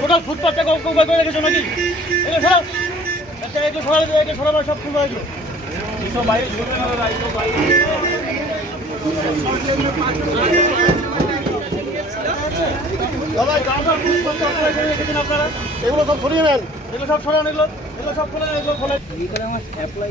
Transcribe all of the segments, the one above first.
Total ফুটপাথটা রেখেছো নাকি এগুলো সরাও আচ্ছা এগুলো সরাবো সব খুলবো এগুলো সব দাদা, আপনারা এগুলো সব সরিয়ে নেন এগুলো সব সরান এগুলো এগুলো সব খোলেন এগুলো খোলেন দোকান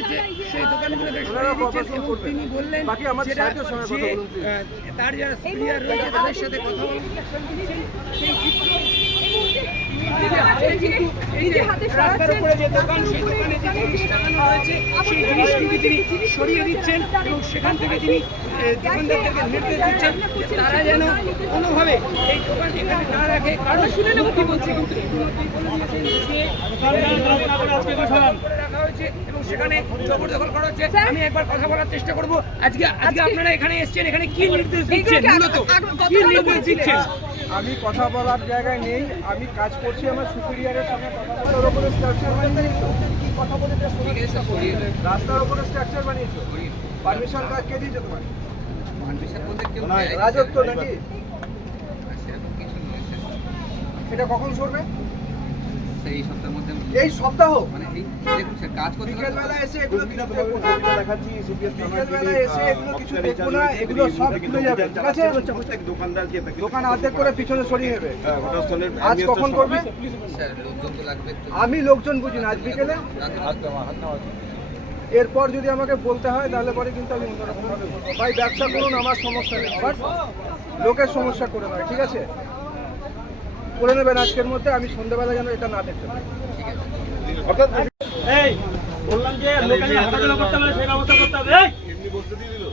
এখানে এই সময় বিভিন্ন দোকান রয়েছে সেই দোকানগুলো তিনি বললেন সেটা যে, তার যারা সিনিয়র রয়েছে তাদের সাথে কথা বলুন। এই যে রাস্তার উপরে যে দোকান সেই দোকানে যে জিনিস টাঙানো রয়েছে সেই জিনিসগুলি তিনি সরিয়ে দিচ্ছেন এবং সেখান থেকে তিনি দোকানদারদেরকে নির্দেশ দিচ্ছেন তারা যেন কোনোভাবে এই দোকান এখানে না রাখে। কারণ শুনে নেব কি বলছে। কিন্তু হয়েছে এবং সেখানে জবরদখল করা হচ্ছে। আমি একবার কথা বলার চেষ্টা করব। আজকে আজকে আপনারা এখানে এসেছেন এখানে কি নির্দেশ দিচ্ছেন? মূলত কি নির্দেশ দিচ্ছেন? আমি কথা বলার জায়গায় নেই। আমি কাজ করছি আমার সুপিরিয়ারের সঙ্গে কথা বলার উপরে স্ট্রাকচার বানিয়েছো? কি কথা বলে রাস্তার উপরে স্ট্রাকচার বানিয়েছো? পারমিশন কে দিয়েছে তোমার রাজত্ব নাকি? এটা কখন সরবে? সেই সপ্তাহের মধ্যে? এই সপ্তাহ? মানে এই দেখুন স্যার কাজ করতে করতে বিকেলবেলা এসে এগুলো কিছু দেখব না বিকেলবেলা এসে এগুলো কিছু দেখব না এগুলো সব খুলে যাবে। ঠিক আছে? দোকান অর্ধেক করে পিছনে সরিয়ে নেবে। আজ কখন করবে? স্যার লোকজন তো লাগবে আমি লোকজন বুঝি না আজ বিকেলে? এরপর যদি আমাকে বলতে হয় তাহলে পরে কিন্তু আমি অন্যরকম ভাবে বলব। ভাই ব্যবসা করুন আমার সমস্যা নেই। বাট লোকের সমস্যা করে নয় ঠিক আছে? করে নেবেন আজকের মধ্যে আমি সন্ধ্যেবেলা যেন এটা না দেখতে পাই। এই বললাম যে লোকালি হাঁটাচলা করতে হবে সেই ব্যবস্থা করতে হবে। এমনি বসতে দিয়ে দিল?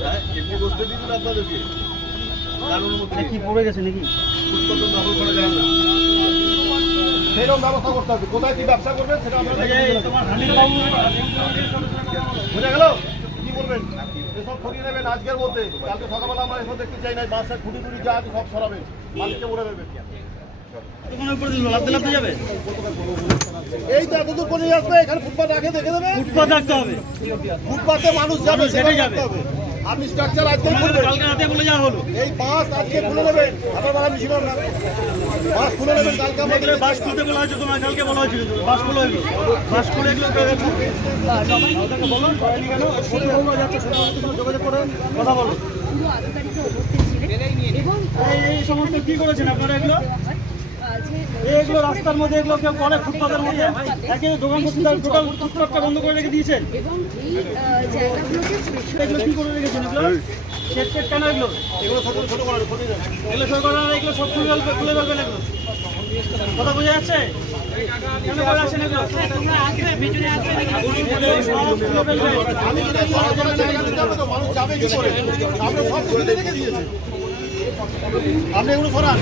হ্যাঁ এমনি বসতে দিয়ে দিল আপনাদেরকে? কি পড়ে গেছে নাকি? ফুটপাত দখল করা যায় না। সেরকম ব্যবস্থা করতে হবে। কোথায় কি ব্যবসা করবেন সেটা বুঝে গেল? কি বলবেন? এসব সরিয়ে নেবেন আজকের মধ্যে। কালকে সকালবেলা আমরা এসব দেখতে চাই না বাসের খুঁটি খুঁটি যা আছে সব সরাবে। মালিককে বলে দেবেন। এই তো এতদূর করে আসবে এখানে ফুটপাত রাখে দেখে দেবে ফুটপাথ রাখতে হবে। ফুটপাতে মানুষ যাবে সেটাই যাবে। আপনি স্ট্রাকচার আজকে করবেন। কালকে রাতে বলে যাওয়া হলো। এই বাস আজকে খুলে নেবেন আপনার বেলা মিছিল না। বাস খুলে নেবেন কালকে আমাদের বাস খুলতে বলা হয়েছে তোমার কালকে বলা হয়েছিল তো, বাস খুলে এগুলো বাস খুলে এগুলো করে রাখো। ওদেরকে বলো কেন? ফোন করব যাচ্ছে সঙ্গে সঙ্গে যোগাযোগ করে কথা বলো। পুরো আধিকারিকরা উপস্থিত ছিলেন এবং এই এই সমস্ত কি করেছেন আপনারা এগুলো? এইগুলো রাস্তার মধ্যে, এগুলো করে ফুটপাতের মধ্যে? একে দোকান করতে ফুটপাতটা বন্ধ করে রেখে দিয়েছেন? এগুলো কি করে রেখেছেন এগুলো? এগুলো? এগুলো এগুলো এগুলো সব খুলে এগুলো? কথা বোঝা যাচ্ছে? এগুলো? আপনি এগুলো সরান।